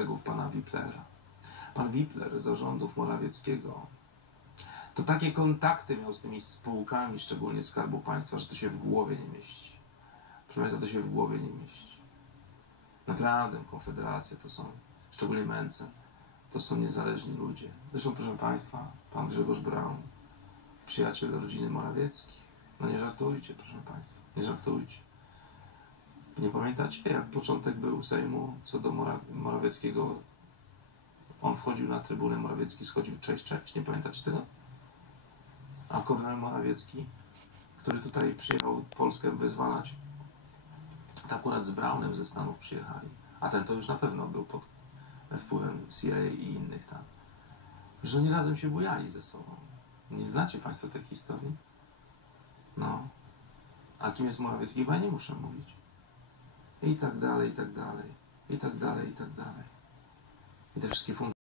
kolegów pana Wiplera. Pan Wipler za rządów Morawieckiego to takie kontakty miał z tymi spółkami, szczególnie Skarbu Państwa, że to się w głowie nie mieści. Proszę Państwa, to się w głowie nie mieści. Naprawdę Konfederacja to są, szczególnie Męce, to są niezależni ludzie. Zresztą, proszę Państwa, pan Grzegorz Braun, przyjaciel rodziny Morawieckich. No nie żartujcie, proszę Państwa, nie żartujcie. Nie pamiętacie, jak początek był Sejmu co do Morawieckiego? On wchodził na trybunę, Morawiecki schodził, cześć, cześć, nie pamiętacie tego? A Kornel Morawiecki, który tutaj przyjechał Polskę wyzwalać, to akurat z Braunem ze Stanów przyjechali. A ten to już na pewno był pod wpływem CIA i innych tam. Że oni razem się bujali ze sobą. Nie znacie Państwo tej historii? No. A kim jest Morawiecki? Chyba ja nie muszę mówić. I tak dalej, i tak dalej. I tak dalej, i tak dalej. I te wszystkie fundamenty.